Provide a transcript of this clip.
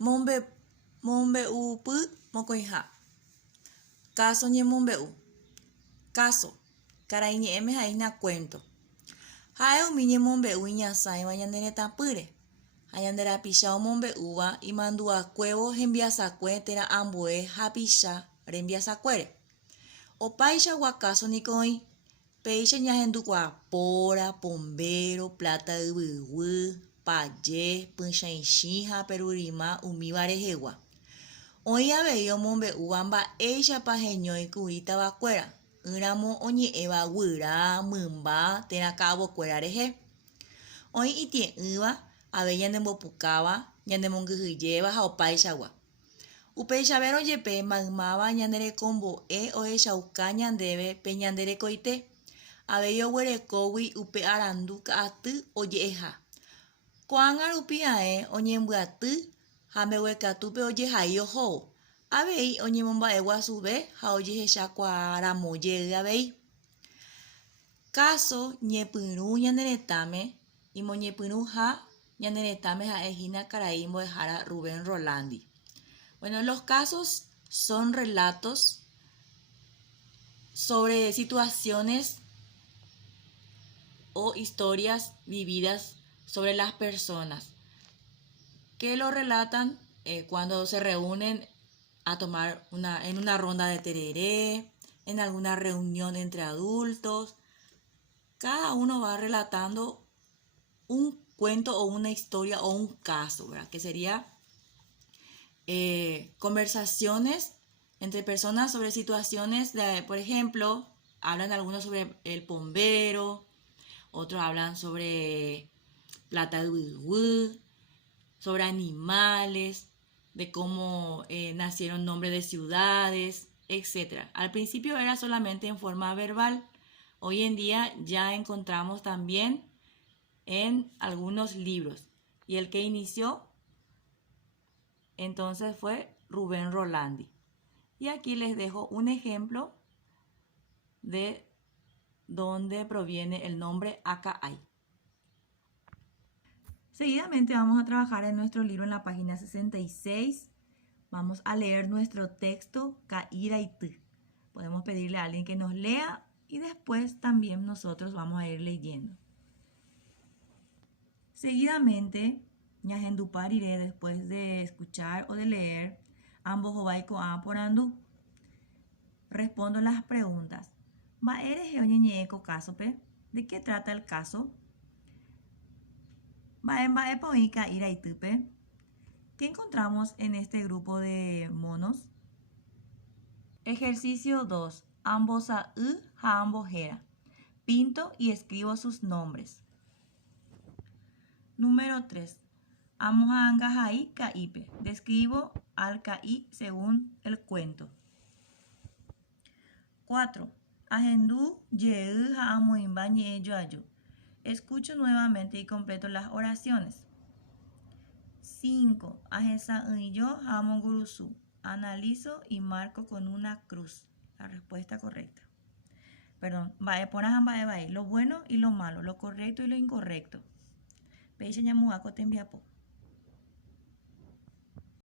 Mombe'upy mokõiha. Caso ñemombe'u. Caso. Karai ñe'ẽme ha'ína cuento. Ha'e umi ñemombe'u iñasãiva ñane retãpýre. Ha ñande rapicha omombe'úva imandu'akuévo hembiasakue térã ambue hapicha rembiasakuére. Opaichagua caso niko oĩ. Péicha ñahendukuaa póra, pombero, plata yvyguy, paje, pychãichi ha perurima umíva rehegua. Oĩ avei omombe'úva mba'éichapa heñóikuri tavakuéra. Ỹramo oñe'ẽva guyra, mymba térã ka'avokuéra rehe. Oĩ itie'ỹva avei ñanembopukáva, ñanemongyhyjéva ha opaichagua. Upeichavéro jepe maymáva ñanerekombo'e ohechauka ñandéve pe ñanderekoite. Avei oguerekógui upe arandu ka'aty oje'eha. Ko'ág̃a rupi ae oñembyaty ha mbeguekatúpe ojehai ohóvo. Avei oñemomba'e guasuve ha ojehechakuaáramo jey avei. Caso ñepyrũ ñaneretãme, imoñepyrũ ha ñaneretãme ha'ehína karai mbo'ehára Rubén Rolandi. Bueno, los casos son relatos sobre situaciones o historias vividas sobre las personas que lo relatan cuando se reúnen a tomar en una ronda de tereré, en alguna reunión entre adultos. Cada uno va relatando un cuento o una historia o un caso, ¿verdad? Que sería conversaciones entre personas sobre situaciones, por ejemplo, hablan algunos sobre el bombero, otros hablan sobre plata yvyguy, sobre animales, de cómo nacieron nombres de ciudades, etc. Al principio era solamente en forma verbal. Hoy en día ya encontramos también en algunos libros. Y el que inició entonces fue Rubén Rolandi. Y aquí les dejo un ejemplo de dónde proviene el nombre Aca'ay. Seguidamente vamos a trabajar en nuestro libro en la página 66. Vamos a leer nuestro texto Ka'iraity. Podemos pedirle a alguien que nos lea y después también nosotros vamos a ir leyendo. Seguidamente, ñahenduparire, después de escuchar o de leer, ambos obaiko a porandú. Respondo las preguntas. Mba'ére heoñeñe'ẽko casope. ¿De qué trata el caso? Mba'épa oĩ ka'iraitýpe. ¿Qué encontramos en este grupo de monos? Ejercicio 2. Ambosa'y ha ambohéra. Pinto y escribo sus nombres. Número 3. Amohãngahai ka'ípe. Describo al ka'í según el cuento. 4. Ahendu je'y ha amoĩmba ñe'ẽ joaju. Escucho nuevamente y completo las oraciones. 5. Ahesa'ỹijo ha amongurusũ. Analizo y marco con una cruz. La respuesta correcta. Perdón, mba'éporã ha mba'evai. Lo bueno y lo malo, lo correcto y lo incorrecto. Péicha ñamu'ãko tembiapo.